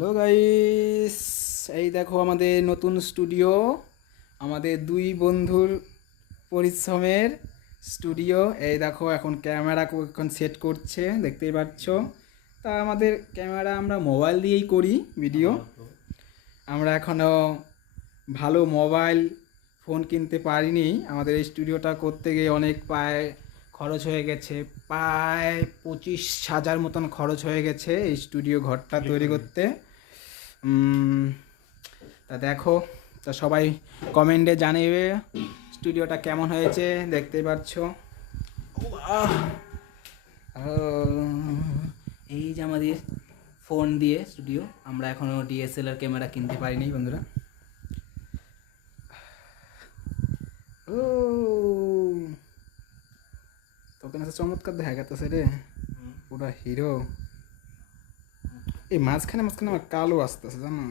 Hello guys, এই দেখো আমাদের নতুন স্টুডিও, আমাদের দুই বন্ধুর পরিশ্রমের স্টুডিও। এই দেখো এখন ক্যামেরা এখন সেট করছে, দেখতেই পাচ্ছ। তা আমাদের ক্যামেরা আমরা মোবাইল দিয়েই করি ভিডিও। আমরা এখনও ভালো মোবাইল ফোন কিনতে পারিনি। আমাদের এই স্টুডিওটা করতে গিয়ে অনেক প্রায় খরচ হয়ে গেছে, প্রায় 25,000 মতন খরচ হয়ে গেছে এই স্টুডিও ঘরটা তৈরি করতে। তা দেখো, তা সবাই কমেন্টে জানিয়ে স্টুডিওটা কেমন হয়েছে, দেখতেই পাচ্ছ। আহ! এই যে আমাদের ফোন দিয়ে স্টুডিও, আমরা এখনও ডিএসএলআর ক্যামেরা কিনতে পারিনি বন্ধুরা। ও তোকে না চমৎকার দেখা গেছে রে, পুরা হিরো। এই মাঝখানে মাঝখানে আমার কালো আসতেছে জানো।